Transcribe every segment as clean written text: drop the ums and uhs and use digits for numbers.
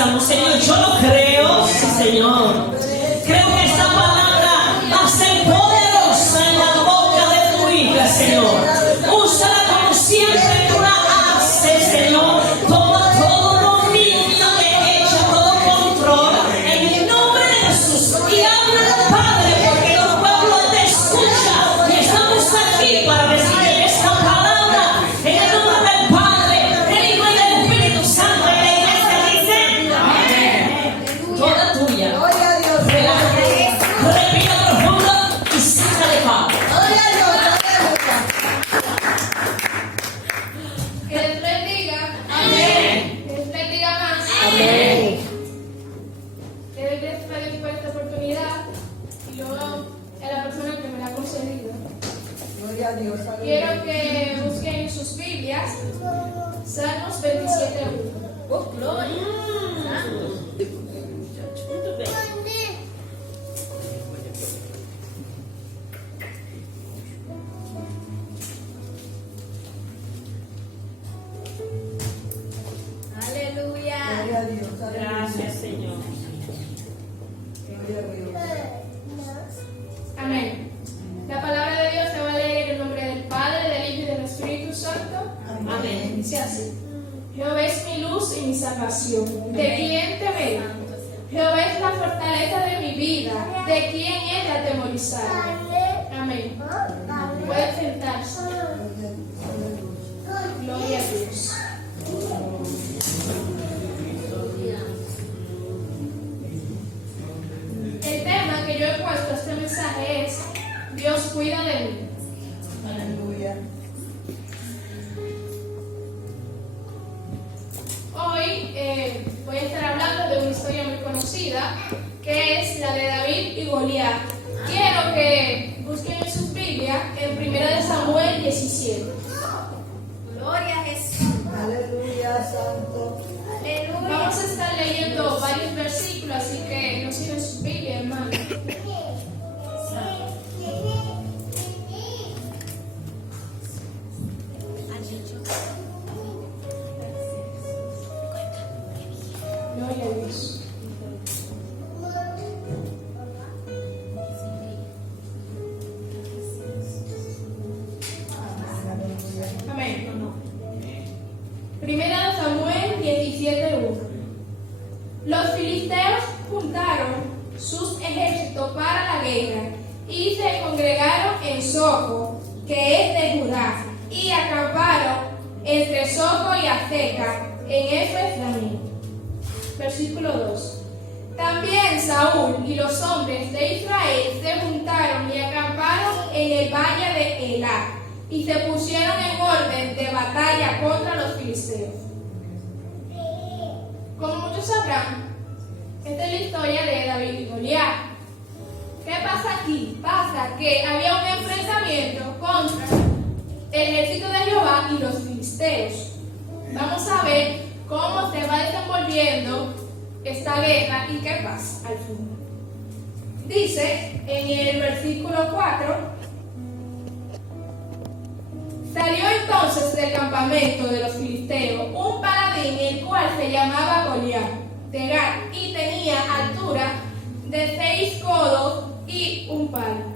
profetizamos, Señor. Yo lo creo, sí, Señor. Creo que esta palabra va a ser poderosa en la boca de tu hija, Señor. Úsala como siempre tú la haces, Señor. Toma todo dominio de ella, todo control, en el nombre de Jesús. Y habla, Padre, porque los pueblos te escuchan. Y estamos aquí para recibir esta palabra en el nombre del Padre, del Hijo y del Espíritu Santo. Y la iglesia dice: amén. Toda tuya. Gloria a Dios. Respira profundo y sácale paz. Gloria a Dios. Aleluya. Que Dios bendiga. Amén. Que Dios bendiga más. Amén. Que doy gracias a Dios por esta oportunidad y luego a la persona que me la ha concedido. Gloria a Dios. Quiero Aleluya. que busquen sus Biblias, Salmos 27:1. Gloria. Aleluya. Gloria a Dios. Aleluya. Gracias, Señor. Gloria a Dios. Amén. La palabra de Dios se va a leer en el nombre del Padre, del Hijo y del Espíritu Santo. Amén. Dice así: Jehová es mi luz y mi salvación. ¿De quién temeré? Jehová es la fortaleza de mi vida. ¿De quién he de atemorizar? Amén. Pueden sentarse. Gloria a Dios. El tema que yo he puesto a este mensaje es: Dios cuida de mí. Aleluya. Hoy voy a estar hablando de una historia muy conocida, que es la de David y Goliat. Quiero que busquen en sus Biblias en 1 Samuel 17. Gloria a Jesús. Aleluya, santo. Vamos a estar leyendo varios versículos, así que no sigan sus Biblias, hermano. Gloria a Dios. Amén. Primera de Samuel 17:1. Los filisteos juntaron sus ejércitos para la guerra y se congregaron en Soco, que es de Judá, y acamparon entre Soco y Azeca, en Efraín. Versículo 2. También Saúl y los hombres de Israel se juntaron y acamparon en el valle de Elá, y se pusieron en orden de batalla contra los filisteos. Como muchos sabrán, esta es la historia de David y Goliat. ¿Qué pasa aquí? Pasa que había un enfrentamiento contra el ejército de Jehová y los filisteos. Vamos a ver cómo se va desenvolviendo esta guerra y qué pasa al final. Dice en el versículo 4: Salió entonces del campamento de los filisteos un paladín, el cual se llamaba Goliat, de Gat, y tenía altura de 6 codos y un palmo.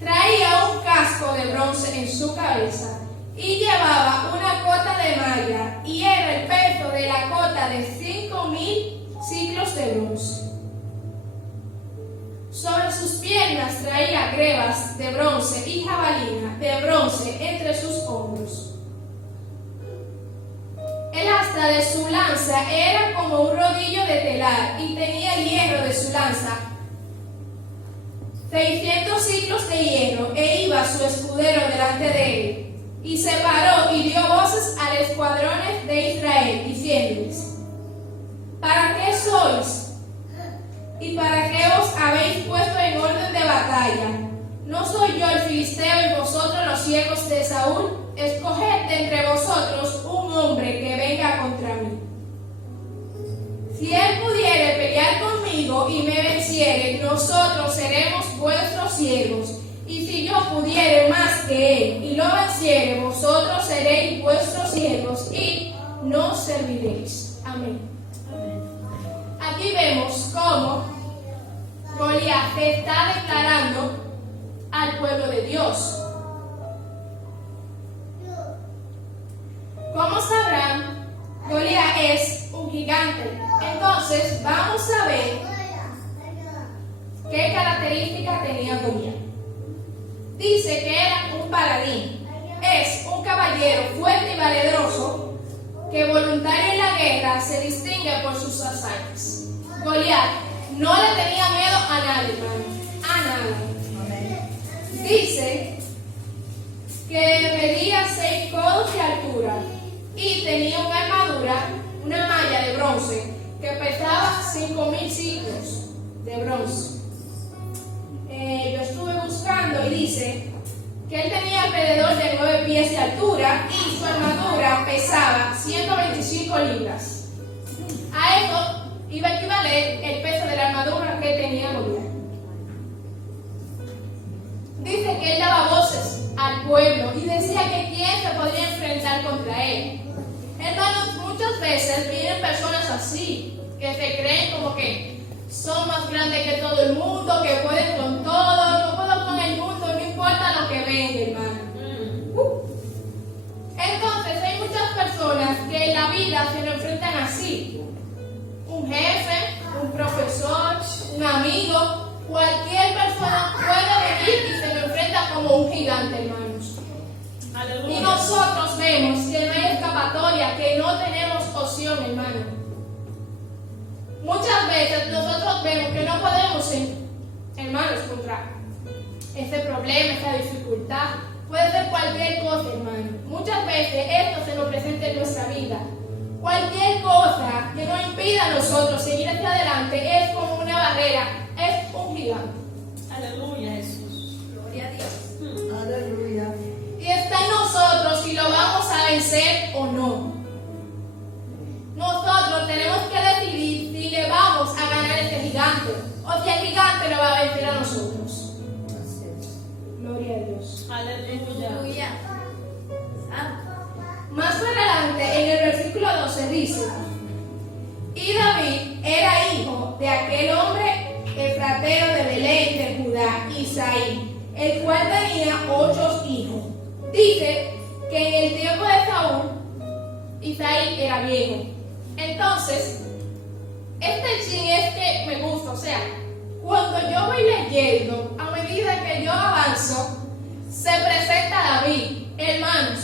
Traía un casco de bronce en su cabeza y llevaba una cota de malla, y era el peso de la cota de 5,000 ciclos de bronce. Sobre sus piernas traía grebas de bronce y jabalina de bronce entre sus hombros. El asta de su lanza era como un rodillo de telar, y tenía el hierro de su lanza 600 ciclos de hierro, e iba su escudero delante de él. Y se paró y dio voces a los escuadrones de Israel, diciéndoles: ¿Para qué sois? ¿Y para qué os habéis puesto en orden de batalla? ¿No soy yo el filisteo y vosotros los siervos de Saúl? Escoged de entre vosotros un hombre que venga contra mí. Si él pudiere pelear conmigo y me venciere, nosotros seremos vuestros siervos. Y si yo pudiere más que él y lo venciere, vosotros seréis vuestros siervos y nos serviréis. Amén. Aquí vemos cómo Goliat está declarando al pueblo de Dios. Como sabrán, Goliat es un gigante. Entonces vamos a ver qué características tenía Goliat. Dice que era un paladín. Es un caballero fuerte y valeroso que voluntario en la guerra se distingue por sus hazañas. Goliat no le tenía miedo a nadie, hermano. A nadie. Dice que medía 6 codos de altura y tenía una armadura, una malla de bronce que pesaba 5.000 ciclos de bronce. Yo estuve buscando y dice que él tenía alrededor de 9 pies de altura y su armadura pesaba 125 libras. A esto iba a equivaler el peso de la armadura que tenía Goliat. Dice que él daba voces al pueblo y decía que quién se podría enfrentar contra él. Hermanos, muchas veces vienen personas así, que se creen como que son más grandes que todo el mundo, que pueden con todo, no puedo con el mundo, no importa lo que venga, hermano. Entonces hay muchas personas que en la vida se lo enfrentan así. Un jefe, un profesor, un amigo, cualquier persona puede venir y se lo enfrenta como un gigante, hermanos. Aleluya. Y nosotros vemos que no hay escapatoria, que no tenemos opción, hermano. Muchas veces nosotros vemos que no podemos, hermanos, contra este problema, esta dificultad. Puede ser cualquier cosa, hermano. Muchas veces esto se nos presenta en nuestra vida. Cualquier cosa que nos impida a nosotros seguir hacia adelante es como una barrera, es un gigante. Aleluya, Jesús. Gloria a Dios. Aleluya. Y está en nosotros si lo vamos a vencer o no. Nosotros tenemos que decidir si le vamos a ganar a este gigante o si el gigante lo va a vencer a nosotros. Así es. Gloria a Dios. Aleluya. Más adelante, en el versículo 12 dice: Y David era hijo de aquel hombre efrateo de Belén de Judá, Isaí, el cual tenía 8 hijos. Dice que en el tiempo de Saúl, Isaí era viejo. Entonces, este chin es que me gusta, o sea, cuando yo voy leyendo, a medida que yo avanzo, se presenta David. Hermanos,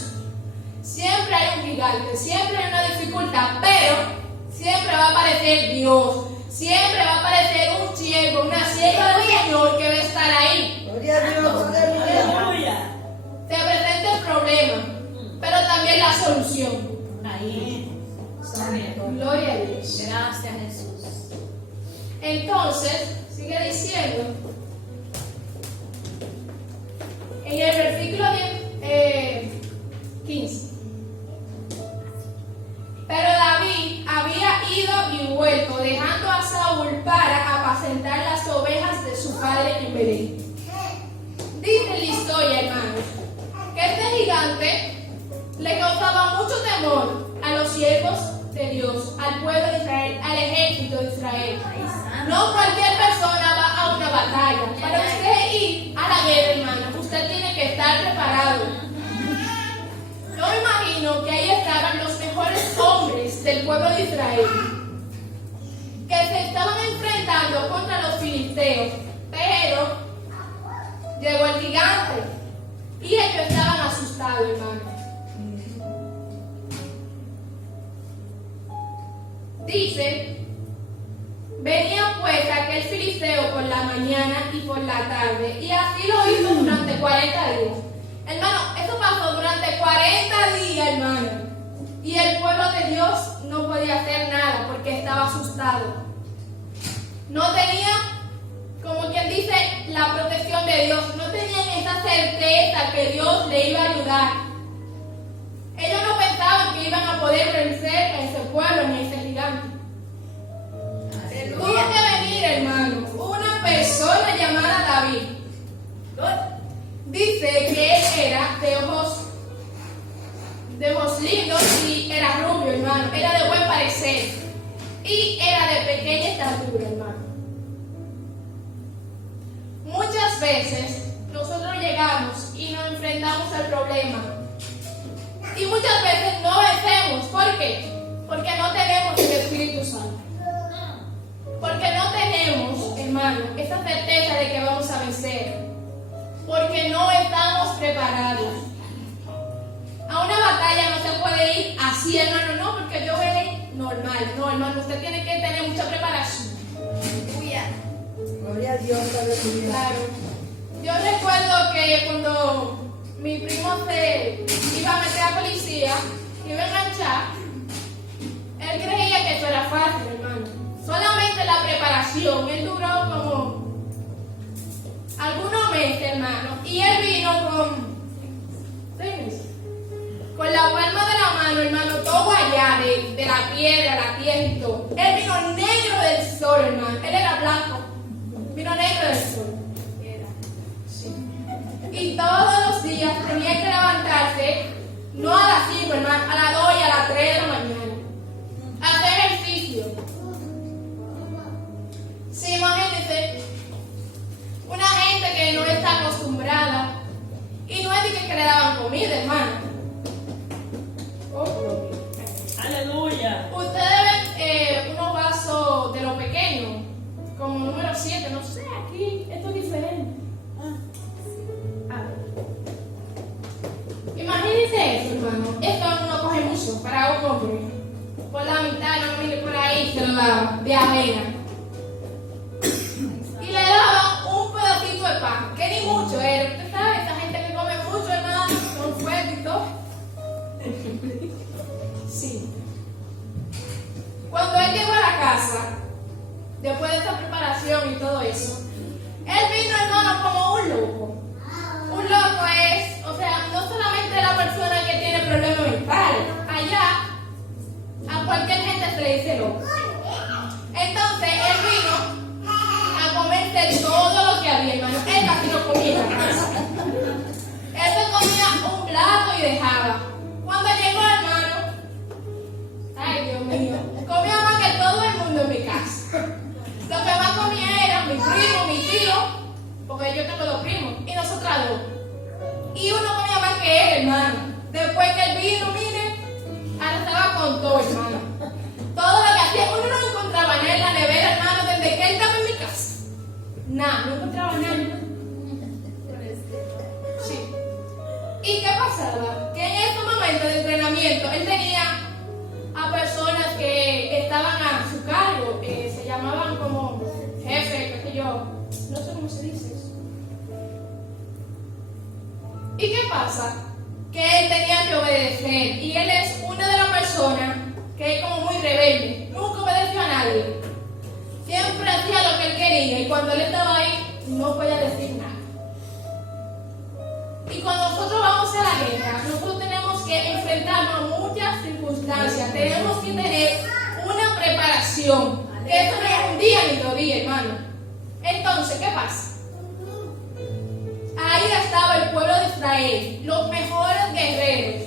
siempre hay un gigante, siempre hay una dificultad, pero siempre va a aparecer Dios, siempre va a aparecer un siervo, una sierva del Señor que va a estar ahí. Gloria a Dios. Aleluya. Aleluya. Se presenta el problema, pero también la solución. Ahí. Gloria a Dios. Gracias, Jesús. Entonces, sigue diciendo, en el versículo 15. Pero David había ido y vuelto, dejando a Saúl para apacentar las ovejas de su padre en Belén. Dice la historia, hermanos, que este gigante le causaba mucho temor a los siervos de Dios, al pueblo de Israel, al ejército de Israel. No cualquier persona va a una batalla. Para usted ir a la guerra, hermano, usted tiene que estar preparado. Yo me imagino que ahí estaban los mejores hombres del pueblo de Israel, que se estaban enfrentando contra los filisteos, pero llegó el gigante y ellos estaban asustados, hermano. Dice: venía pues aquel filisteo por la mañana y por la tarde, y así lo hizo durante 40 días. Hermano, eso pasó durante 40 días, hermano. Y el pueblo de Dios no podía hacer nada porque estaba asustado. No tenía, como quien dice, la protección de Dios. No tenían esa certeza que Dios le iba a ayudar. Ellos no pensaban que iban a poder vencer a ese pueblo ni a ese gigante. Tuvo que venir, hermano, una persona llamada David. Dice que él era de ojos lindos ejemplo, si era rubio, hermano, era de buen parecer y era de pequeña estatura, hermano. Muchas veces nosotros llegamos y nos enfrentamos al problema y muchas veces no vencemos. ¿Por qué? Porque no tenemos el Espíritu Santo. Porque no tenemos, hermano, esa certeza de que vamos a vencer. Porque no estamos preparados. A una batalla no se puede ir así, hermano, no, porque yo voy a ir normal. No, hermano, usted tiene que tener mucha preparación. Gloria a Dios, aleluya. Claro. Yo recuerdo que cuando mi primo se iba a meter a policía, iba a enganchar, él creía que eso era fácil, hermano. Solamente la preparación, él duró como algunos meses, hermano, y él vino con 6 meses. Con la palma de la mano, hermano, todo allá, de la piedra, la tierra y todo. Él vino negro del sol, hermano. Él era blanco. Vino negro del sol. Sí. Y todos los días tenía que levantarse, no a las 5, hermano, a las 2 y a las 3 de la mañana. A hacer ejercicio. Sí, imagínense. Una gente que no está acostumbrada. Y no es de que le daban comida, hermano. Aleluya. Ustedes ven unos vasos de lo pequeño, como número 7, no sé, aquí esto es diferente. A ver. Imagínense eso, hermano. Esto no coge mucho para un hombre. Por la mitad, no mire por ahí, se lo da de avena. Y le daban un pedacito de pan, que ni mucho era. Usted sabe, esa gente que come mucho, hermano, son fuertes y todo. Sí. Cuando él llegó a la casa, después de esta preparación y todo eso, él vino, hermano, como un loco. Un loco es, o sea, no solamente la persona que tiene problemas mentales. Allá, a cualquier gente se le dice loco. Entonces, él vino a comerse todo lo que había, hermano. Él casi no comía en la casa. Él se comía un plato y dejaba. Cuando llegó, hermano, ay, Dios mío, comía más que todo el mundo en mi casa. Lo que más comía era mi primo, mi tío, porque yo tengo 2 primos, y nosotras 2. Y uno comía más que él, hermano. Después que él vino, mire, ahora estaba con todo, hermano. Todo lo que hacía, uno no encontraba nada en la nevera, hermano, desde que él estaba en mi casa. Nada, no encontraba nada. Sí. ¿Y qué pasaba? Que en estos momentos de entrenamiento, él tenía a personas que estaban a su cargo, se llamaban como jefe, qué sé yo, no sé cómo se dice eso. ¿Y qué pasa? Que él tenía que obedecer, y él es una de las personas que es como muy rebelde, nunca obedeció a nadie, siempre hacía lo que él quería, y cuando él estaba ahí, no podía decir nada. Y cuando nosotros vamos a la guerra, nosotros tenemos que enfrentarnos a muchas circunstancias, tenemos que tener una preparación, que esto no es un día ni 2 días, hermano. Entonces, ¿qué pasa? Ahí estaba el pueblo de Israel, los mejores guerreros,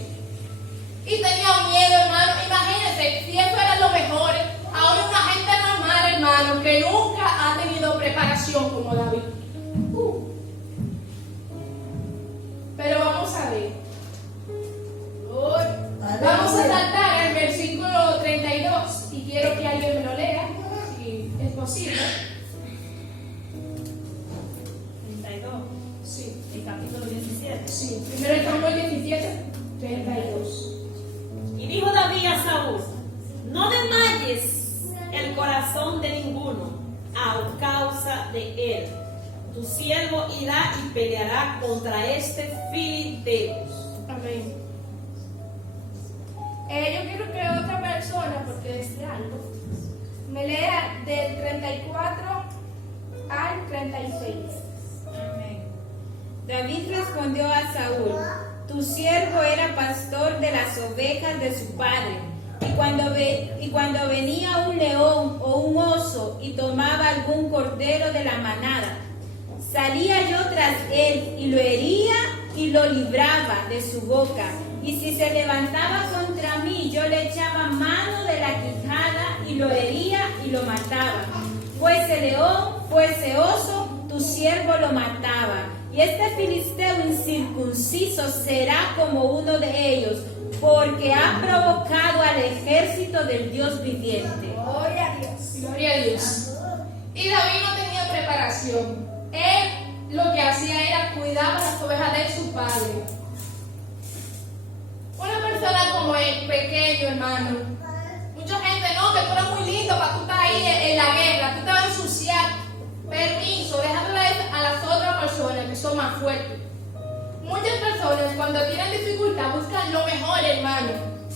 y tenían miedo, hermano. Imagínense, si eso eran los mejores, ahora una gente normal, hermano, que nunca ha tenido preparación como David. Pero vamos a ver. Vamos a saltar al versículo 32 y quiero que alguien me lo lea, si es posible. 32. Sí. El capítulo 17. Sí. Primero Samuel 17, 32. Y dijo David a Saúl: no desmayes el corazón de ninguno a causa de él. Tu siervo irá y peleará contra este filisteo. Amén. Yo quiero que otra persona, porque desde algo, me lea del 34 al 36. Amén. David respondió a Saúl: tu siervo era pastor de las ovejas de su padre, y cuando venía un león o un oso y tomaba algún cordero de la manada, salía yo tras él y lo hería y lo libraba de su boca, Y si se levantaba contra mí, yo le echaba mano de la quijada y lo hería y lo mataba. Fuese león, fuese oso, tu siervo lo mataba. Y este filisteo incircunciso será como uno de ellos, porque ha provocado al ejército del Dios viviente. Gloria a Dios. Gloria a Dios. Y David no tenía preparación. Él lo que hacía era cuidar las ovejas de su padre. Una persona como él, pequeño, hermano. Mucha gente, no, que tú eres muy lindo para tú estar ahí en la guerra, tú te vas a ensuciar. Permiso, dejándole a las otras personas que son más fuertes. Muchas personas cuando tienen dificultad buscan lo mejor, hermano.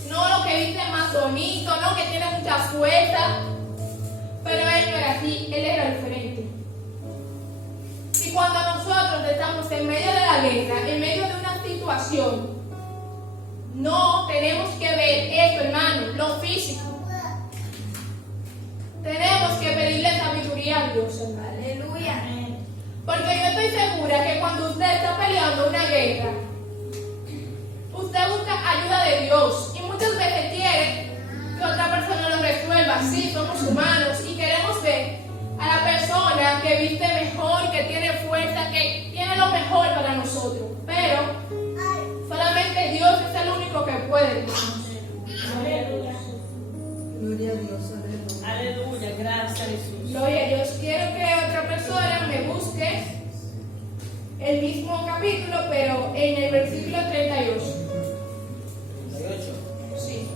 No lo que viste más bonito, no que tiene mucha fuerza. Pero él no era así, él era diferente. Y cuando nosotros estamos en medio de la guerra, en medio de una situación, no tenemos que ver esto, hermano, lo físico. Tenemos que pedirle sabiduría a Dios, hermano. Aleluya. Porque yo estoy segura que cuando usted está peleando una guerra, usted busca ayuda de Dios. Y muchas veces quiere que otra persona lo resuelva. Sí, somos humanos y queremos ver a la persona que viste mejor, que tiene fuerza, que tiene lo mejor para nosotros. Pero solamente Dios es el único que puede. Aleluya. Gloria a Dios. Aleluya. Aleluya. Gracias, Jesús. Gloria a Dios. Quiero que otra persona me busque el mismo capítulo, pero en el versículo 38. 38. Sí.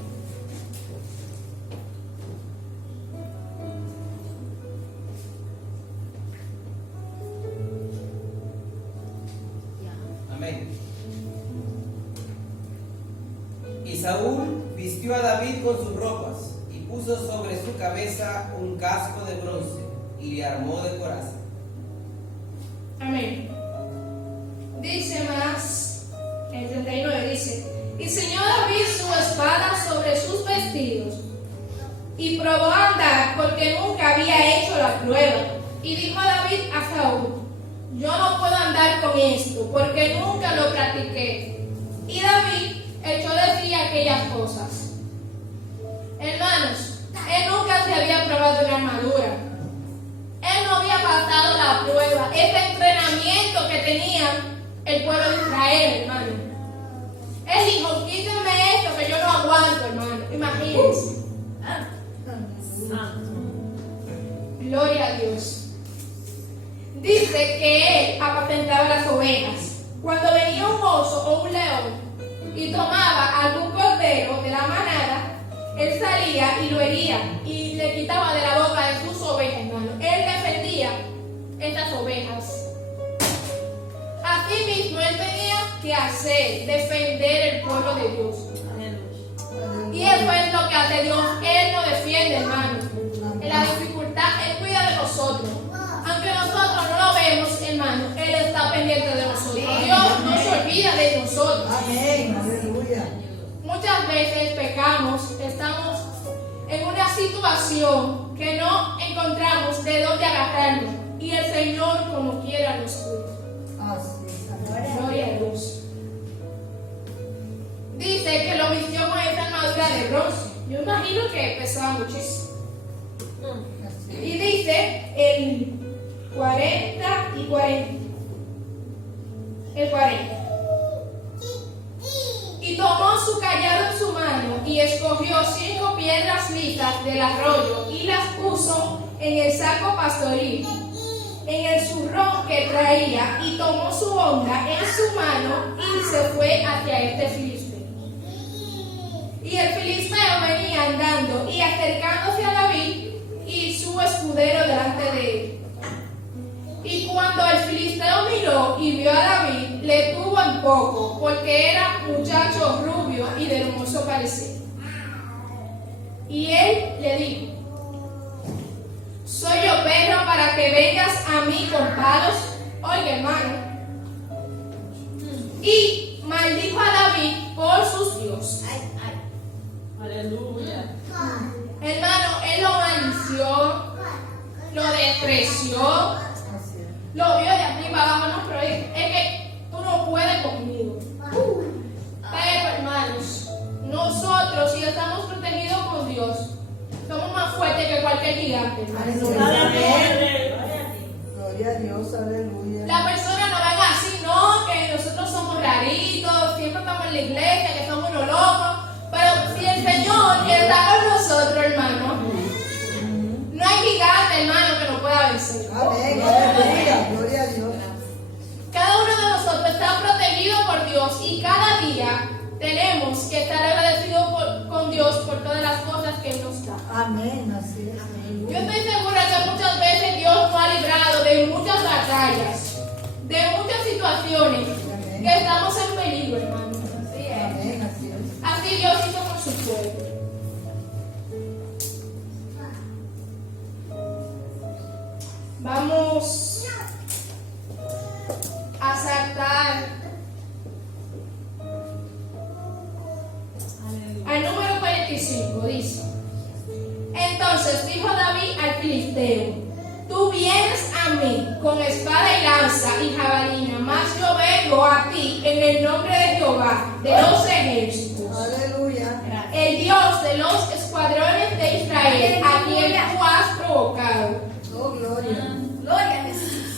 Amén. Y Saúl vistió a David con sus ropas y puso sobre su cabeza un casco de bronce y le armó de coraza. Amén. Dice más, en 39 dice, y ceñó David su espada sobre sus vestidos y probó a andar porque nunca había hecho la prueba. Y dijo David a Saúl, yo no puedo andar con esto porque nunca lo practiqué. Y David echó de sí aquellas cosas. Hermanos, él nunca se había probado una armadura. Él no había pasado la prueba, ese entrenamiento que tenía el pueblo de Israel, hermano. Él dijo, quítenme esto que yo no aguanto, hermano. Imagínense. Gloria a Dios. Dice que él apacentaba las ovejas. Cuando venía un oso o un león y tomaba algún cordero de la manada, él salía y lo hería y le quitaba de la boca de sus ovejas, hermano. Él defendía estas ovejas. Así mismo él tenía que hacer, defender el pueblo de Dios. Y eso es lo que hace Dios. Él nos defiende, hermano. En la dificultad, Él cuida de nosotros. Aunque nosotros no lo vemos, hermano, Él está pendiente de nosotros. Dios no se olvida de nosotros. Amén. Aleluya. Muchas veces pecamos, estamos en una situación que no encontramos de dónde agarrarnos. Y el Señor, como quiera, nos cuida. Así es. Gloria a Dios. Dice que lo vistió con esta armadura de bronce. Yo imagino que pesaba muchísimo. Y dice el 40 y 40. El 40. Y tomó su callado en su mano y escogió 5 piedras lisas del arroyo y las puso en el saco pastoril, en el zurrón que traía, y tomó su honda en su mano y se fue hacia este filisteo. Y el filisteo venía andando y acercándose a David y su escudero delante de él. Y cuando el filisteo miró y vio a David, le tuvo en poco, porque era muchacho rubio y de hermoso parecer. Y él le dijo, ¿soy yo perro para que vengas a mí con palos? Oiga, hermano. Y maldijo a David por sus dioses. Aleluya. Hermano, él lo maldició, lo despreció, Así es. lo vio de arriba abajo, no, pero es que tú no puedes conmigo. Pero, hermano, cualquier gigante, hermano. Gloria a Dios, aleluya. La persona no venga así, no, que nosotros somos raritos, siempre estamos en la iglesia, que somos unos locos. Pero si el Señor está con nosotros, hermano, no hay gigante, hermano, que nos pueda vencer. Amén, aleluya, gloria a Dios. Cada uno de nosotros está protegido por Dios y cada día tenemos que estar agradecidos con Dios por todas las cosas que Él nos da. Amén, así es. Yo Aleluya. estoy segura que muchas veces Dios nos ha librado de muchas batallas, de muchas situaciones que estamos en peligro, hermano. Amén, así es. Así Dios hizo con su pueblo. Vamos a saltar al número 45, dice: Entonces dijo David al filisteo: Tú vienes a mí con espada y lanza y jabalina, mas yo vengo a ti en el nombre de Jehová de los ejércitos, Aleluya. el Dios de los escuadrones de Israel, a quien tú has provocado. Oh, gloria.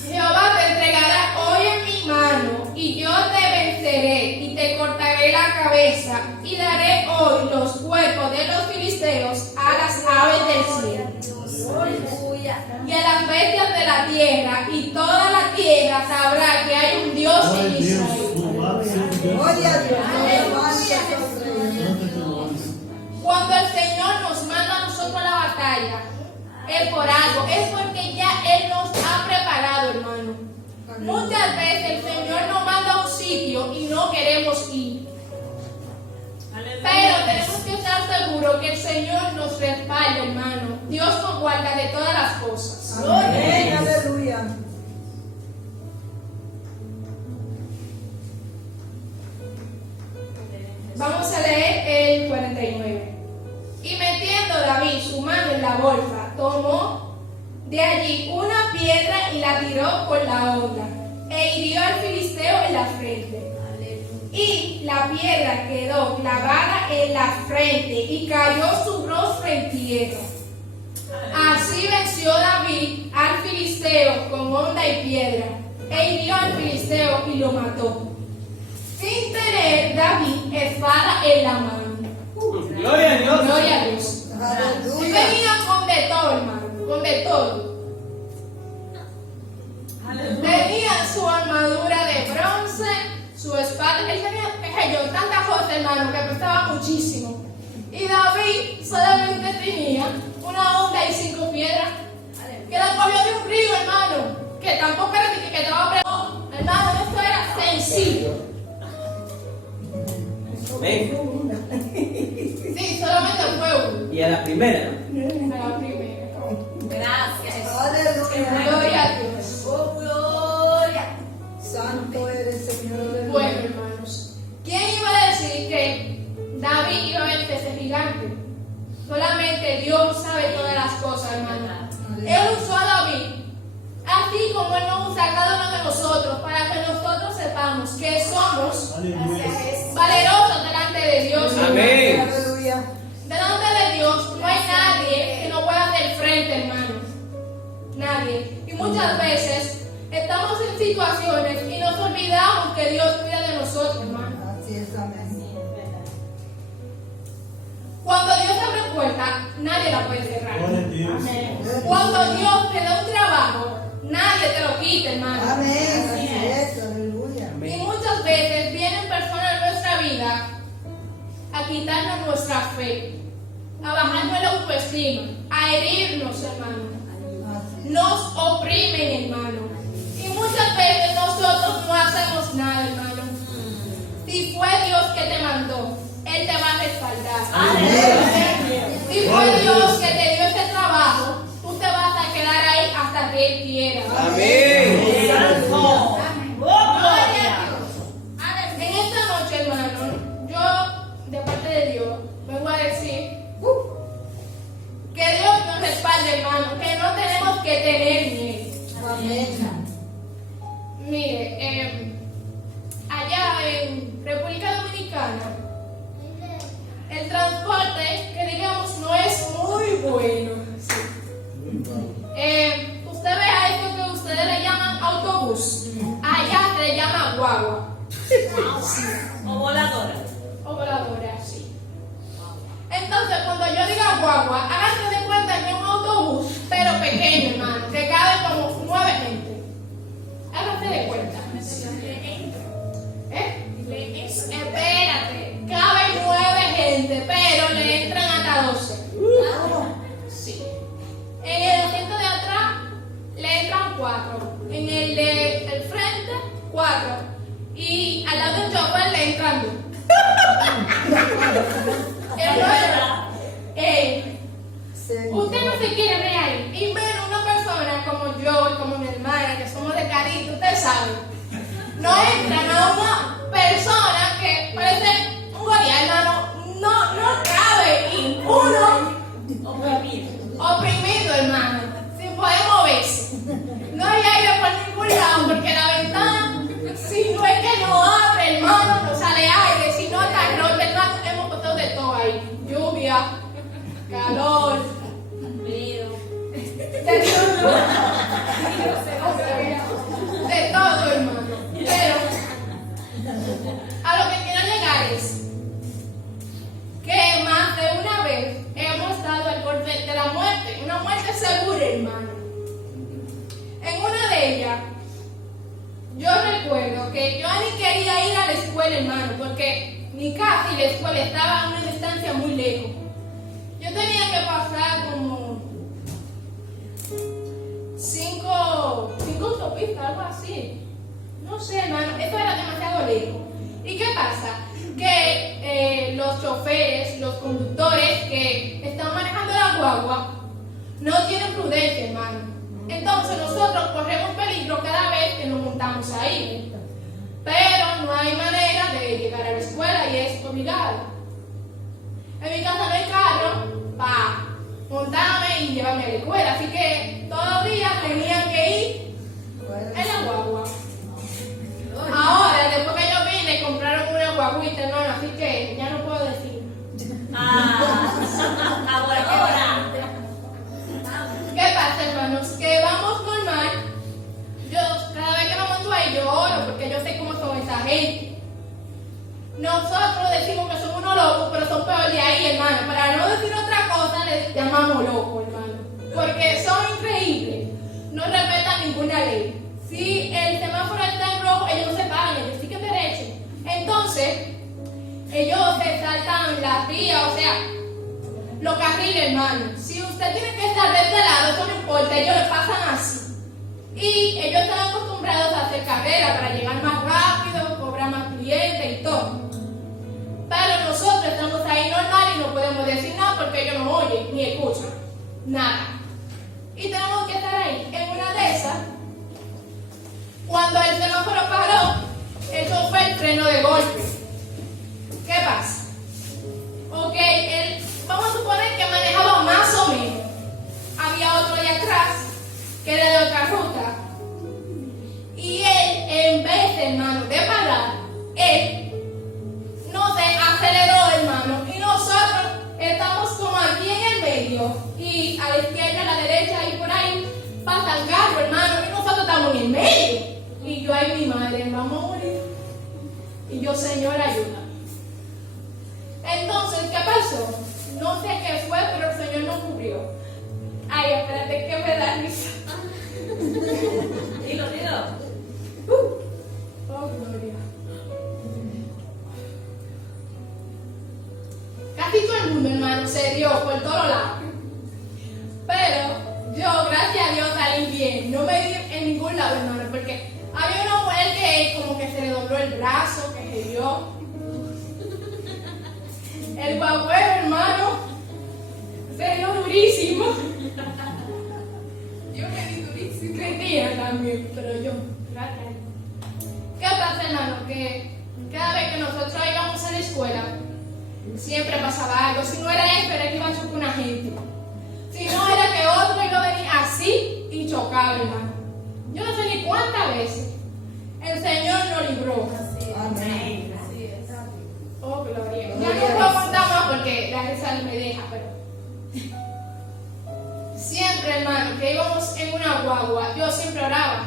Jehová te entregará hoy en mi mano, y yo te venceré, y te cortaré la cabeza, y daré hoy los cuerpos de los filisteos a las aves del cielo, y a las bestias de la tierra, y toda la tierra sabrá que hay un Dios en Israel. Gloria a Dios. Alabanza al Rey. Cuando el Señor nos manda a nosotros a la batalla, es por algo, es porque ya Él nos ha preparado, hermano. Muchas veces el Señor nos manda a un sitio y no queremos ir. Pero tenemos que estar seguros que el Señor nos respalda, hermano. Dios nos guarda de todas las cosas. Amén, aleluya. Vamos a leer el 49. Y metiendo David su mano en la bolsa, tomó de allí una piedra y la tiró por la honda, e hirió al filisteo en la frente. Y la piedra quedó clavada en la frente y cayó su rostro en tierra. Así venció David al filisteo con honda y piedra, e hirió al filisteo y lo mató, sin tener David espada en la mano. Gloria a Dios. Gloria a Dios. Y Aleluya. venía con de todo, hermano, con de todo. Tenía su armadura de bronce, su espada. Él tenía, tantas cosas, hermano, que pesaba muchísimo. Y David solamente tenía una honda y 5 piedras, que la cogió de un río, hermano, que tampoco era que estaba preparado. Hermano, esto era sencillo. Amén. Sí, solamente fue uno. Y a la primera, ¿no? A la primera. Aleluya. Gloria a Dios. Santo eres, Señor. Aleluya. Bueno, hermanos, ¿quién iba a decir que David iba a vencer ese gigante? Solamente Dios sabe todas las cosas, hermano. Él usó a David, así como Él nos usa a cada uno de nosotros, para que nosotros sepamos que somos valerosos delante de Dios. Amén. Aleluya. Delante de Dios no hay nadie que no pueda hacer frente, hermano. Nadie. Y muchas veces estamos en situaciones y nos olvidamos que Dios cuida de nosotros, hermano. Así es, amén. Cuando Dios abre puerta, nadie la puede cerrar. Amén. Cuando Dios te da un trabajo, nadie te lo quita, hermano. Amén. Así es, aleluya. Y muchas veces vienen personas en nuestra vida a quitarnos nuestra fe, a bajarnos la autoestima, a herirnos, hermano. Así es. Nos oprimen, hermano. Y muchas veces nosotros no hacemos nada, hermano. Si fue Dios que te mandó, Él te va a respaldar. Amén. Si fue Dios que te dio ese trabajo, tú te vas a quedar ahí hasta que Él quiera. Amén. En esta noche, hermano, yo, de parte de Dios, vengo a decir que Dios nos respalde, hermano, que no tenemos que tener miedo. Amén. Mire, allá en República Dominicana, el transporte Entonces, cuando yo diga guagua, háganse de cuenta que es un autobús, pero pequeño, hermano, que cabe como 9 gente. Háganse de cuenta. Espérate, caben 9 gente, pero le entran hasta 12. Sí. En el asiento de atrás le entran 4. En el de el frente, 4. Y al lado del chofer le entran 2. Usted no se quiere ver ahí. Y menos una persona como yo y como mi hermana, que somos de Carito, usted sabe. No entran a una persona que parece un gorila, hermano. No cabe. Y uno oprimido, hermano, sin poder moverse. No hay aire por ningún lado, porque la ventana, si no es que no abre, hermano, no sale aire, si no está rota, hermano, hemos pasado de todo ahí. Lluvia, calor, de todo, hermano. Pero a lo que quiero llegar es que más de una vez hemos estado al borde de la muerte, una muerte segura, hermano. En una de ellas, yo recuerdo que yo ni quería ir a la escuela, hermano, porque mi casa y la escuela estaban a una distancia muy lejos. Yo tenía que pasar como 5 autopistas, algo así. No sé, hermano, eso era demasiado lejos. ¿Y qué pasa? Que los choferes, los conductores que están manejando la guagua no tienen prudencia, hermano. Entonces nosotros corremos peligro cada vez que nos montamos ahí. Pero no hay manera de llegar a la escuela y es obligado. En mi casa no hay carro para montarme y llevarme a la escuela, así que todos los días tenían que ir en la guagua. Ahora, después que yo vine, compraron una guaguita, hermano, así que ya no puedo decir. ¿Qué pasa, hermanos? Que vamos normal. Yo, cada vez que me monto ahí, yo oro, porque yo sé cómo son esa gente. Nosotros decimos que son unos locos, pero son peor de ahí, hermano. Para no decir otra cosa, les llamamos locos, hermano. Porque son increíbles. No respetan ninguna ley. Si el semáforo está en rojo, ellos no se paran, ellos siguen derecho. Entonces, ellos se saltan las vías, o sea, los carriles, hermano. Si usted tiene que estar de este lado, eso no importa, ellos le pasan así. Y ellos están acostumbrados a hacer carrera para llegar más rápido, cobrar más clientes y todo. Pero nosotros estamos ahí normal y no podemos decir nada porque ellos no oyen ni escuchan nada. Y tenemos que estar ahí. En una de esas, cuando el semáforo paró, el chofer frenó de golpe. ¿Qué pasa? Ok, vamos a suponer que manejaba más o menos. Había otro allá atrás que era de otra ruta. Y él, en vez de, hermano, de parar, él no se aceleró, hermano. Y nosotros estamos como aquí en el medio. Y a la izquierda, a la derecha y por ahí pasa el carro, hermano. Y nosotros estamos en el medio. Y yo, ay, mi madre, vamos a morir. Y yo, Señor, ayuda. Entonces, ¿qué pasó? No sé qué fue, pero el Señor nos cubrió. Ay, espérate que me da risa. Dilo. Oh, gloria. Casi todo el mundo, hermano, se dio por todos lados. Pero yo, gracias a Dios, salí bien. No me di en ningún lado, hermano, porque había una mujer que como que se le dobló el brazo, que se dio. El guagüero, hermano, se dio durísimo. Yo me di durísimo. Cristina también, pero yo, gracias. ¿Qué pasa, hermano? Que cada vez que nosotros íbamos a la escuela, siempre pasaba algo. Si no era esto, era que iba a chocar una gente. Si no, era que otro iba a venir así y chocaba, hermano. Yo no sé ni cuántas veces el Señor nos libró. Amén. Oh, gloria. Ya no puedo contar más porque la risa no me deja, pero siempre, hermano, que íbamos en una guagua, yo siempre oraba.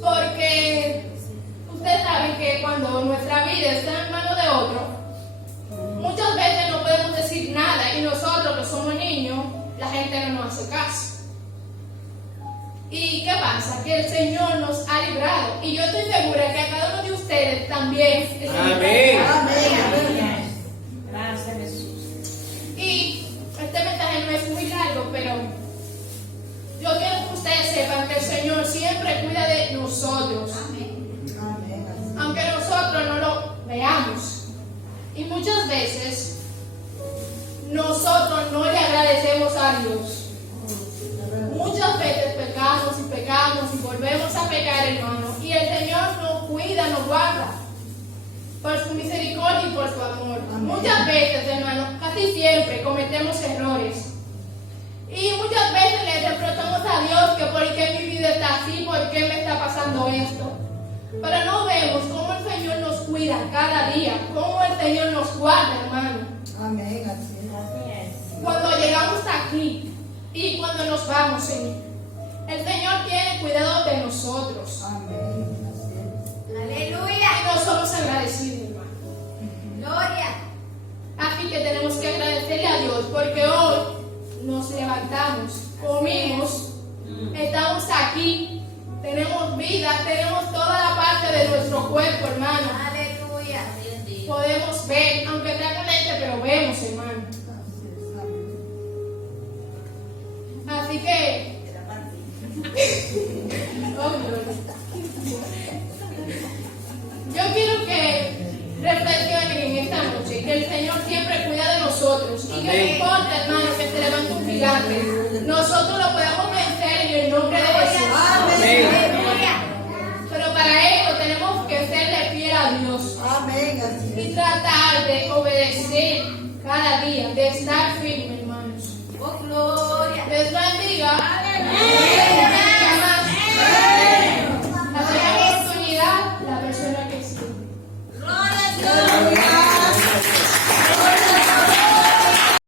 Porque ustedes saben que cuando nuestra vida está en manos de otro, muchas veces no podemos gente no nos hace caso. ¿Y qué pasa? Que el Señor nos ha librado. Y yo estoy segura que a cada uno de ustedes también. Amén. Amén. Gracias, Jesús. Y este mensaje no es muy largo, pero yo quiero que ustedes sepan que el Señor siempre cuida de nosotros. Amén. Aunque nosotros no lo veamos. Y muchas veces nosotros no le agradecemos a Dios. Muchas veces pecamos y volvemos a pecar, hermano. Y el Señor nos cuida, nos guarda por su misericordia y por su amor. Amén. Muchas veces, hermano, casi siempre cometemos errores. Y muchas veces le reprochamos a Dios que por qué mi vida está así, por qué me está pasando esto. Pero no vemos cómo el Señor nos cuida cada día, cómo el Señor nos guarda, hermano. Amén. Así es. Cuando llegamos aquí y cuando nos vamos, Señor, el Señor tiene cuidado de nosotros. Amén. Así es. Aleluya. Y no somos agradecidos, hermano. Gloria. Así que tenemos que agradecerle a Dios porque hoy nos levantamos, comimos, estamos aquí, tenemos vida, tenemos toda la parte de nuestro cuerpo, hermano. Aleluya. Podemos ver, aunque sea caliente, pero vemos, hermano. Así es. Amén. Así que oh, gloria. Yo quiero que reflexionen en esta noche que el Señor siempre cuida de nosotros y que no importa, hermano, que se levante un gigante, nosotros lo podemos vencer en el nombre de Jesús. Amén. Pero para eso tenemos que serle fiel a Dios Amén. Así y es. tratar de obedecer cada día, de estar firme, hermanos. Oh, gloria. Les bendiga.